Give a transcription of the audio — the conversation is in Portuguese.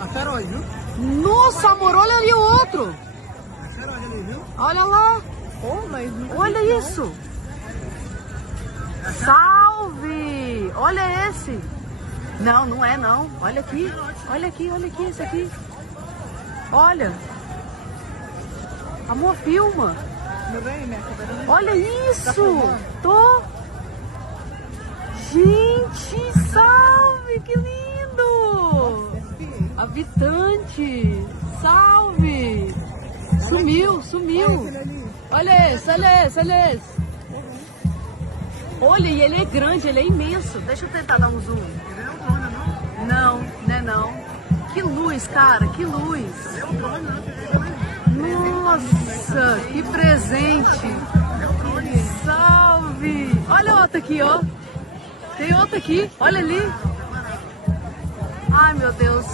A feroz, viu? Nossa, amor, olha ali o outro. A feroz ali, viu? Olha lá. Pô, mas nunca vi Olha isso. Salve. Olha esse. Não, não é não. Olha aqui. Olha aqui, esse aqui. Olha. Amor, filma. Meu bem, minha câmera. Olha isso. filmando? Tô. Gente, salve. Que lindo. Habitante. Salve. Sumiu. Olha esse. Olha, e ele é grande, ele é imenso. Deixa eu tentar dar um zoom. Ele é um drone, não? Não, né não. Que luz, cara, que luz. É um drone, não? Nossa, que presente. Salve. Olha outra aqui, ó. Tem outra aqui, olha ali. Ai, meu Deus.